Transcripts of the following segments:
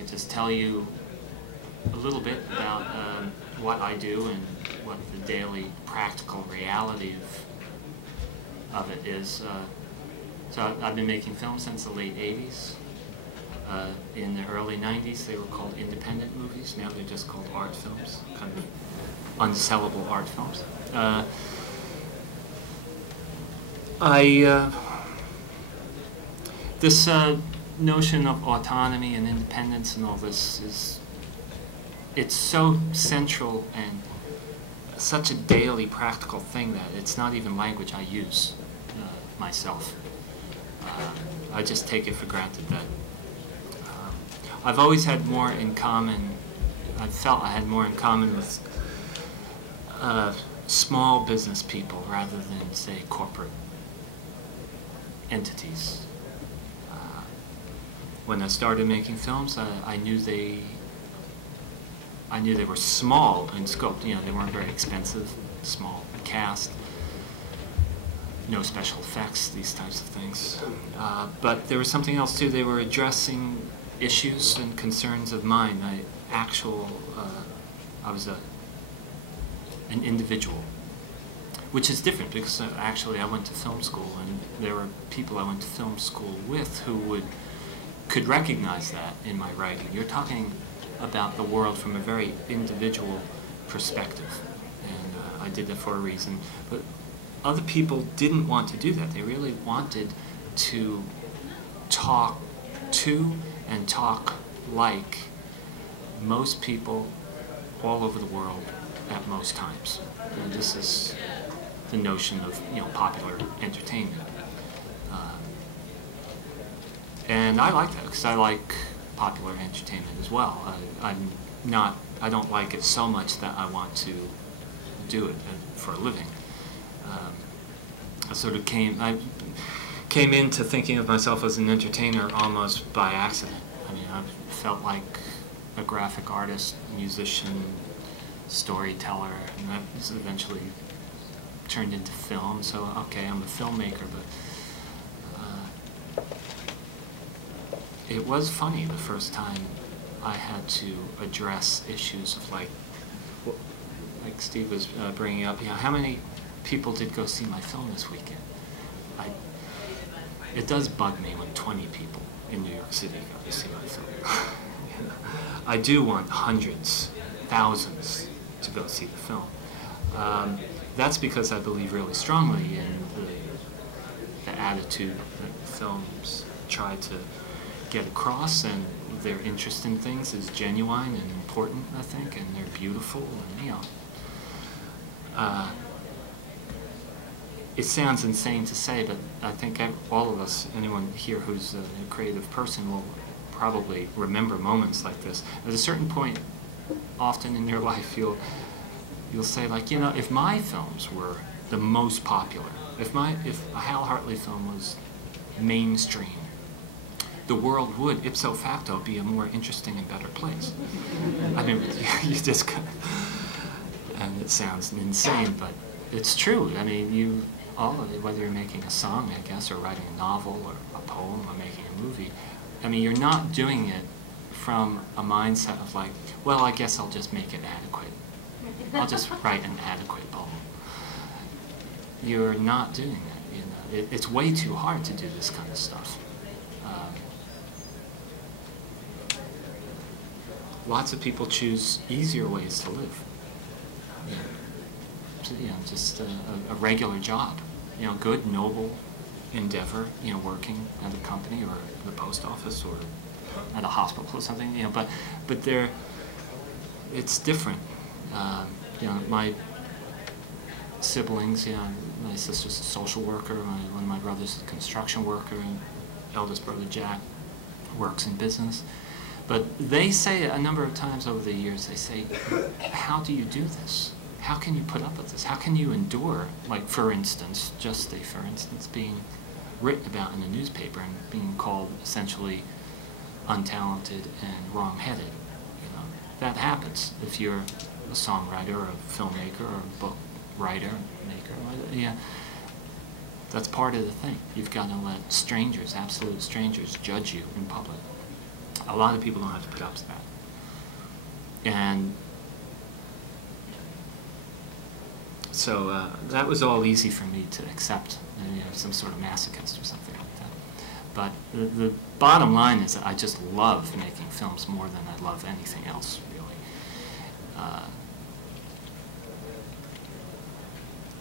could just tell you a little bit about what I do and what the daily practical reality of it is. So I've been making films since the late 80s. In the early 90s, they were called independent movies. Now they're just called art films, kind of unsellable art films. This notion of autonomy and independence and all this it's so central and such a daily practical thing that it's not even language I use myself. I just take it for granted that I've always had more in common, I felt I had more in common with small business people rather than, say, corporate entities. When I started making films, I knew they were small in scope. You know, they weren't very expensive, small cast, no special effects, these types of things. But there was something else too. They were addressing issues and concerns of mine. I was an individual, which is different because actually I went to film school, and there were people I went to film school with who could recognize that in my writing. You're talking about the world from a very individual perspective, and I did that for a reason. But other people didn't want to do that. They really wanted to talk to and talk like most people all over the world at most times. And this is the notion of, you know, popular entertainment. And I like that because I like popular entertainment as well. I don't like it so much that I want to do it for a living. I sort of came into thinking of myself as an entertainer almost by accident. I mean, I felt like a graphic artist, musician, storyteller, and that was eventually turned into film. So, okay, I'm a filmmaker, but it was funny the first time I had to address issues of like Steve was bringing up, you know, how many people did go see my film this weekend? It does bug me when 20 people in New York City go to see my film. You know, I do want hundreds, thousands to go see the film. That's because I believe really strongly in the attitude that films try to get across, and their interest in things is genuine and important, I think, and they're beautiful, and, you know. It sounds insane to say, but I think all of us, anyone here who's a creative person, will probably remember moments like this. At a certain point, often in your life, you'll say, like, you know, if my films were the most popular, if a Hal Hartlyy film was mainstream, the world would, ipso facto, be a more interesting and better place. I mean, you just kind of, and it sounds insane, but it's true. I mean, all of it, whether you're making a song, I guess, or writing a novel, or a poem, or making a movie, I mean, you're not doing it from a mindset of like, well, I guess I'll just make it adequate. I'll just write an adequate poem. You're not doing that, you know. It's way too hard to do this kind of stuff. Lots of people choose easier ways to live. You know, just a regular job. You know, good, noble endeavor. You know, working at a company or the post office or at a hospital or something. You know, but it's different. You know, my siblings. You know, my sister's a social worker. One of my brothers is a construction worker. And eldest brother Jack works in business. But they say a number of times over the years, they say, how do you do this? How can you put up with this? How can you endure, like, for instance, just for instance, being written about in a newspaper and being called essentially untalented and wrong-headed? You know, that happens if you're a songwriter or a filmmaker or a book writer, maker. Yeah, that's part of the thing. You've got to let strangers, absolute strangers, judge you in public. A lot of people don't have to put up with that. And so that was all easy for me to accept, some sort of masochist or something like that. But the bottom line is that I just love making films more than I love anything else, really.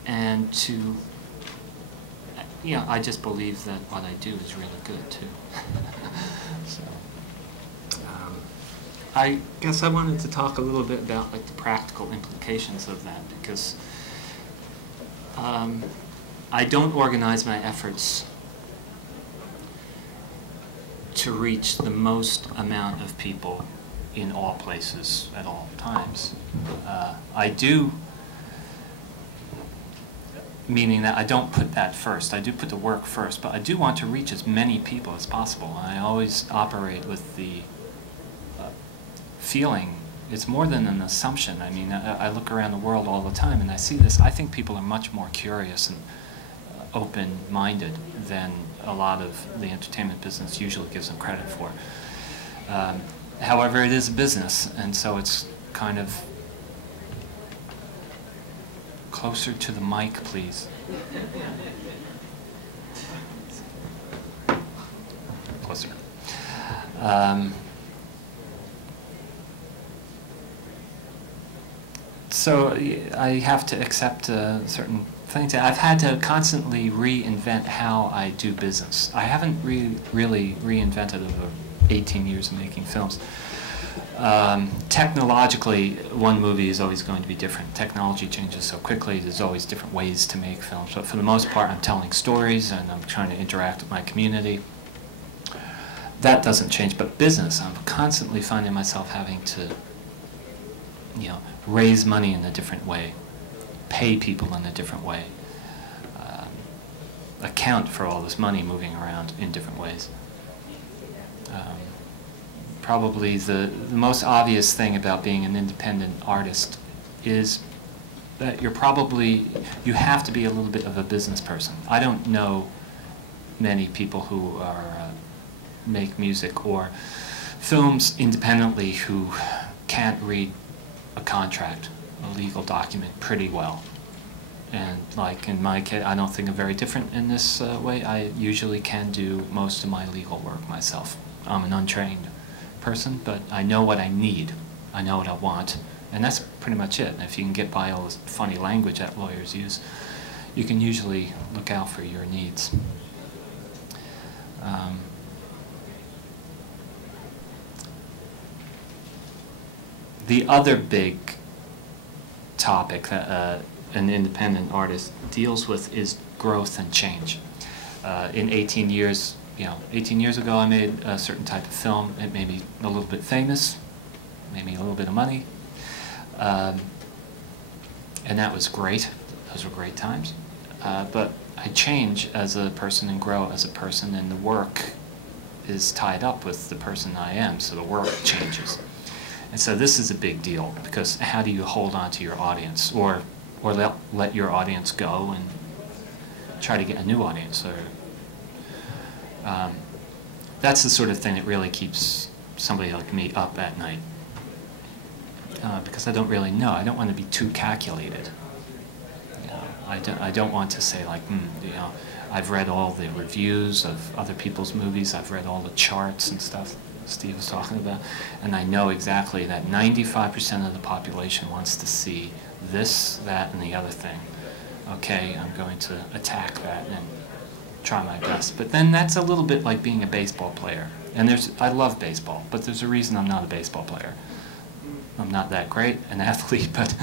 And I just believe that what I do is really good, too. So, I guess I wanted to talk a little bit about the practical implications of that, because I don't organize my efforts to reach the most amount of people in all places at all times. I do, meaning that I don't put that first. I do put the work first, but I do want to reach as many people as possible. I always operate with the feeling. It's more than an assumption. I mean, I look around the world all the time and I see this. I think people are much more curious and open-minded than a lot of the entertainment business usually gives them credit for. However, it is a business, and so it's kind of closer to the mic, please. Closer. So I have to accept certain things. I've had to constantly reinvent how I do business. I haven't really reinvented over 18 years of making films. Technologically, one movie is always going to be different. Technology changes so quickly, there's always different ways to make films. But for the most part, I'm telling stories and I'm trying to interact with my community. That doesn't change, but business, I'm constantly finding myself having to, raise money in a different way, pay people in a different way, account for all this money moving around in different ways. Probably the most obvious thing about being an independent artist is that you have to be a little bit of a business person. I don't know many people who are make music or films independently who can't read a contract, a legal document, pretty well. And like in my case, I don't think I'm very different in this way. I usually can do most of my legal work myself. I'm an untrained person, but I know what I need. I know what I want, and that's pretty much it. And if you can get by all this funny language that lawyers use, you can usually look out for your needs. The other big topic that an independent artist deals with is growth and change. In 18 years, 18 years ago I made a certain type of film. It made me a little bit famous, made me a little bit of money, and that was great. Those were great times. But I change as a person and grow as a person, and the work is tied up with the person I am, so the work changes. And so this is a big deal, because how do you hold on to your audience, or let your audience go and try to get a new audience? Or that's the sort of thing that really keeps somebody like me up at night, because I don't really know. I don't want to be too calculated. I don't want to say like, I've read all the reviews of other people's movies. I've read all the charts and stuff Steve was talking about, and I know exactly that 95% of the population wants to see this, that, and the other thing. Okay, I'm going to attack that and try my best. But then that's a little bit like being a baseball player. And I love baseball, but there's a reason I'm not a baseball player. I'm not that great an athlete, but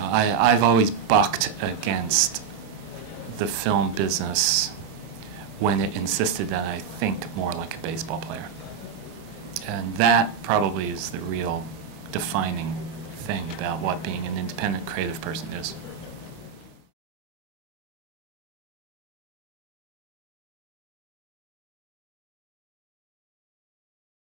I've always bucked against the film business when it insisted that I think more like a baseball player. And that probably is the real defining thing about what being an independent creative person is.